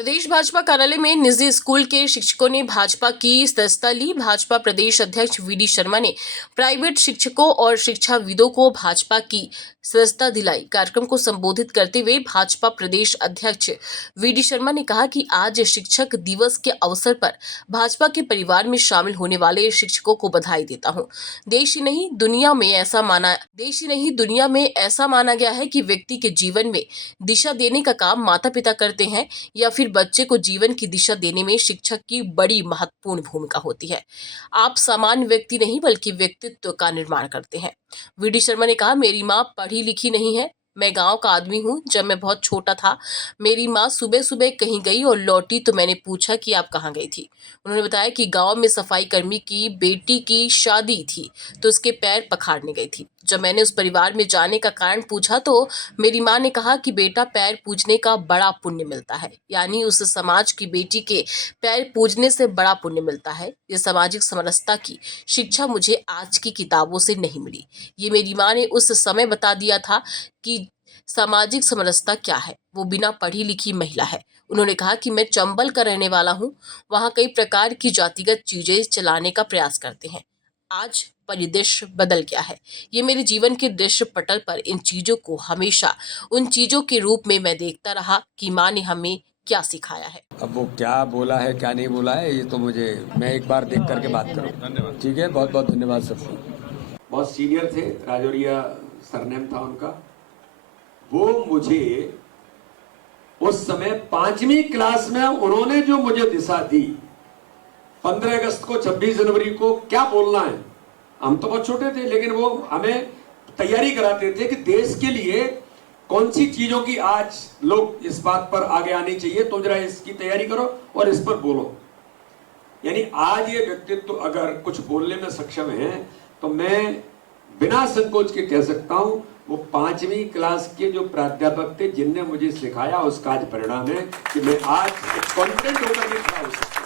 प्रदेश भाजपा कार्यालय में निजी स्कूल के शिक्षकों ने भाजपा की सदस्यता ली। भाजपा प्रदेश अध्यक्ष वीडी शर्मा ने प्राइवेट शिक्षकों और शिक्षाविदों को भाजपा की सदस्यता दिलाई। कार्यक्रम को संबोधित करते हुए भाजपा प्रदेश अध्यक्ष वीडी शर्मा ने कहा कि आज शिक्षक दिवस के अवसर पर भाजपा के परिवार में शामिल होने वाले शिक्षकों को बधाई देता हूं। देश ही नहीं दुनिया में ऐसा माना गया है कि व्यक्ति के जीवन में दिशा देने का काम माता पिता करते हैं या फिर बच्चे को जीवन की दिशा देने में शिक्षक की बड़ी महत्वपूर्ण भूमिका होती है। आप सामान्य व्यक्ति नहीं बल्कि व्यक्तित्व का निर्माण करते हैं। वीडी शर्मा ने कहा, मेरी माँ पढ़ी लिखी नहीं है, मैं गांव का आदमी हूँ। जब मैं बहुत छोटा था मेरी माँ सुबह सुबह कहीं गई और लौटी तो मैंने पूछा कि आप कहाँ गई थी। उन्होंने बताया कि गांव में सफाई कर्मी की बेटी की शादी थी तो उसके पैर पखारने गई थी। जब मैंने उस परिवार में जाने का कारण पूछा तो मेरी माँ ने कहा कि बेटा पैर पूजने का बड़ा पुण्य मिलता है, यानी उस समाज की बेटी के पैर पूजने से बड़ा पुण्य मिलता है। ये सामाजिक समरसता की शिक्षा मुझे आज की किताबों से नहीं मिली। ये मेरी माँ ने उस समय बता दिया था कि सामाजिक समरसता क्या है। वो बिना पढ़ी लिखी महिला है। उन्होंने कहा कि मैं चंबल का रहने वाला हूँ, वहाँ कई प्रकार की जातिगत चीजें चलाने का प्रयास करते हैं। आज परिदृश्य बदल गया है। ये मेरे जीवन के दृश्य पटल पर इन चीजों को हमेशा उन चीजों के रूप में मैं देखता रहा कि माँ ने हमें क्या सिखाया है। अब वो क्या बोला है क्या नहीं बोला है ये तो मैं एक बार देख करके बात करूँ। ठीक है, बहुत बहुत धन्यवाद सबको। बहुत सीनियर थे, राजौरिया सरनेम था उनका। वो मुझे उस समय 5वीं क्लास में उन्होंने जो मुझे दिशा दी, 15 अगस्त को 26 जनवरी को क्या बोलना है। हम तो बहुत छोटे थे लेकिन वो हमें तैयारी कराते थे कि देश के लिए कौन सी चीजों की आज लोग इस बात पर आगे आनी चाहिए, तो जरा इसकी तैयारी करो और इस पर बोलो। यानी आज ये व्यक्तित्व अगर कुछ बोलने में सक्षम है तो मैं बिना संकोच के कह सकता हूं वो 5वीं क्लास के जो प्राध्यापक थे जिनने मुझे सिखाया उसका आज परिणाम है कि मैं आज कॉन्फिडेंट होकर के खड़ा हो सकता हूं।